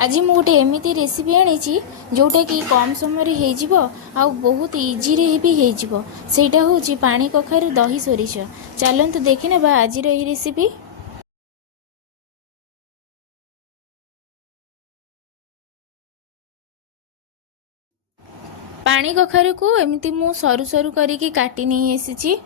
आज मु गोटे एमती रेसिपी आनी जोटा कि कम समय हो बहुत इजी रे भी हो सेटा हूँ पानी कखारु दही सोरिष। चलतु देखी ना आज रेसिपी। पानी कखारु को एमती मु सरू सरू करिकी काटी नहीं आसी।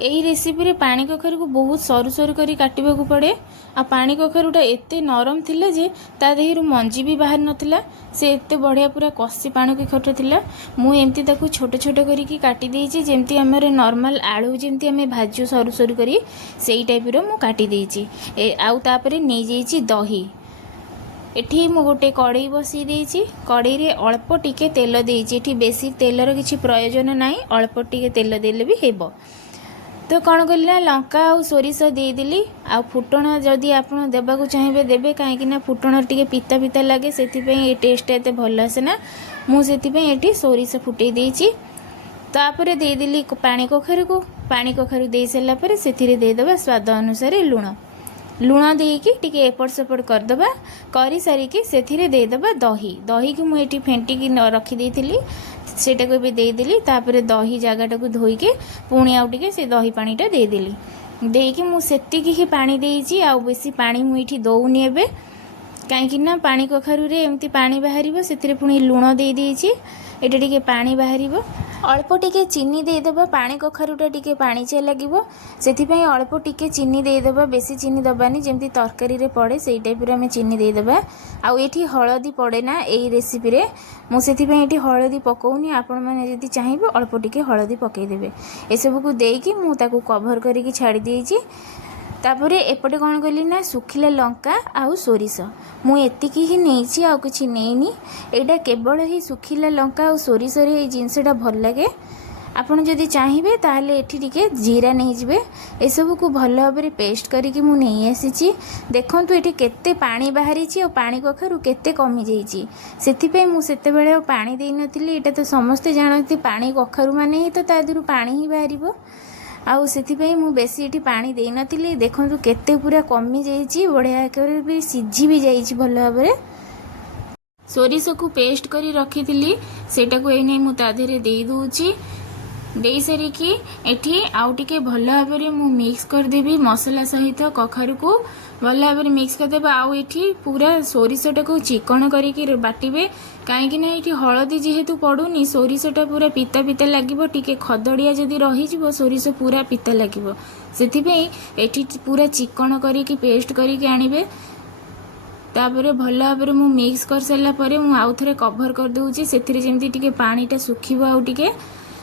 यही रेसिपी रे पानी कखारु को बहुत सरू सरू करी काटिबा को पड़े। आ पानी कखारुटा एते नरम थिला जे ता देहरु मंजी भी बाहर नथिला। से एते बढ़िया पूरा कसी पानी की खटे थिला। मु एमती ताकू छोट छोट करिकी काटी देइची जेमती हमर नॉर्मल आलू जेमती हमें भाजू सरू सरू करी सेई टाइप रो मु काटी देइची। आउ तापरे नै जेइची दही। एठी मु गोटे कड़ई बसी देइची। कड़ई रे अल्प टिके तेल देइची। एठी बेसी तेलर किछि प्रयोजन नाही, अल्प टिके तेल देले भी हेबो। तो कौन करा लंका और सोरिष देदेली। आ फुटण जदि आप देवाक चाहिए देवे कहीं फुटण टे पिता पिता लगे से टेस्ट एत भल आसे ना। मुझे सोरिष फुटे देइची। तापर देदेली पानी कखारु को। पानी कखारु दे सारापर से देदेबा स्वाद अनुसार लुण। लुण देकी टिके एपट सेपट करदे कर सारिकी से देदेबा दही। दही की मुझे फेंटिकी रखीदी सेटा को भी देदेली। तापर दही जगटा को धोईके पुणी आउ टिके से दही पानीटा देदेली। देकी मु सेतिकी ही पानी देइची। आ बेसी पानी मुठी दौनी एबे कहीं पानी कखारु रे एमती पानी बाहर से पुणी लुण दे देइची। एटा टिके पानी बाहर अल्प टिके चीनी देदेबा। पानी कखारुटा टिके पाणीचिया लगिबो सेथिपई अल्प टिके चीनी देदेबा। बेसी चीनी दबानी जेमती तरकारी रे पड़े सेई टाइप रे हमें चीनी देदेबा। आउ एठी हळदी पड़े ना एई रेसिपी रे। मु सेथिपई एठी हळदी पकोउनी। आपण माने जदि चाहिबे अल्प टिके हळदी पकेई देबे। ए सब को देकी मु ताकू कवर करिकी छाड़ी देइची। तापरे एपटे कौन कली ना सुखिला लंका आउ सोरिष मु एतिकी ही नहीं आउ किछि नेइनी। एटा केवल ही सुखिला लंका आउ सोरिष रे जिनसटा भल लगे। आपन जदि चाहिए ताहले एठी टिके जीरा नहीं जिवे। ए सब को भल भाबरे पेस्ट करिकी मु नहीं आसीची। देखंतु एठी केते पानी बाहरीची और पानी कखारु केते कमी जाईची। सेथिपई मु सेते बेले पानी देई नथिली। एटा तो समस्ते जानती पानी कखारु माने ही तो ता देरु पानी ही बाहरिबो। आउ सेथिपई मु बेसी एठी पानी देई नथिली। देखंतु केते पूरा कमी जाईची। बढ़िया कर भी सिझी भी जाईची भल भाबरे। सोरिष को पेस्ट करी रखी सेटा को एने मु ता देरे देई दूची। देई सारिकी एठी आउ टिके भल भाबरे मु मिक्स कर देबी मसला सहित कखारु को भल भाबरे मिक्स कर देबा। आउ एठी पूरा सोरिषटा को चिकन करिकी बाटिबे कहीं ना ये हलदी जेहेतु पड़ूनी सोरिषटा पूरा पिता पिता लगे। टिके खदड़िया जदि रही सोरिष पूरा पिता लगे से पूरा चिकन करिकी पेस्ट करिकी आनिबे। तापर भल भाव मु मिक्स कर सारा पर आउ थे कभर कर दूची से जमी पानीटा सुखिब। आउ टिके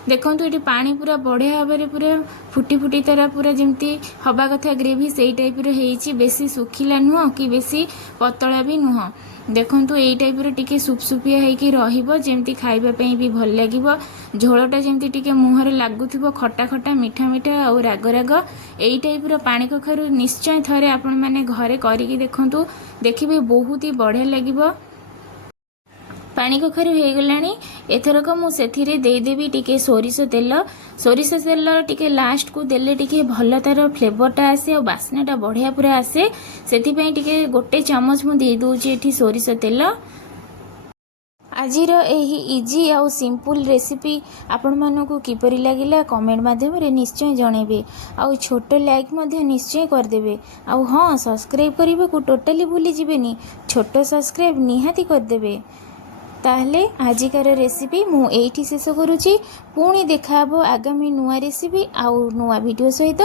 देखो ये पानी पूरा बढ़िया भाव में पूरा फुटी फुटी तारा पूरा जमती हवा कथा ग्रेवी से टाइप रही। बेसी सुखिला नुह कि बेसी पतला भी नुह। देखंतु एई टाइप रे टिके सुपसुपिया हेकी रहिबो जेमती खाइबा पई भी भल लागिबो। झोलटा जेमती टिके मुहरे लागुथिबो खट्टा खट्टा मीठा मीठा और राग राग। एई टाइप रो पानी कखारु निश्चय थरे आपण माने घरे करिकी देखंतु देखिबे बहुत ही बढ़िया लागिबो। पानी कखारु हो गलानी। एथरक मु सेथिरे देदेवी टिके सोरिष तेल। सोरिष तेल टिके लास्ट को देले टिके भल तार फ्लेवरटा आसे और बास्नाटा बढ़िया पूरा आसे। सेथिपई टिके गोटे चमच मु दे दूची एठी सोरिष तेल। आजिर एही इजी आउ सिंपल रेसिपी आपण मानकु किपरि लागिला कमेंट माध्यम रे निश्चय जणेबे। आउ छोट लाइक मध्ये निश्चय करदेबे। आउ हाँ सब्सक्राइब करबे को टोटली भूली जिबेनी। छोट सब्सक्राइब निहाती करदेबे। ताहले आजिकार रेसिपी मु एठी शेष करूची। पुणी देखा आगामी नुआ रेसिपी आउ नुआ वीडियो सहित।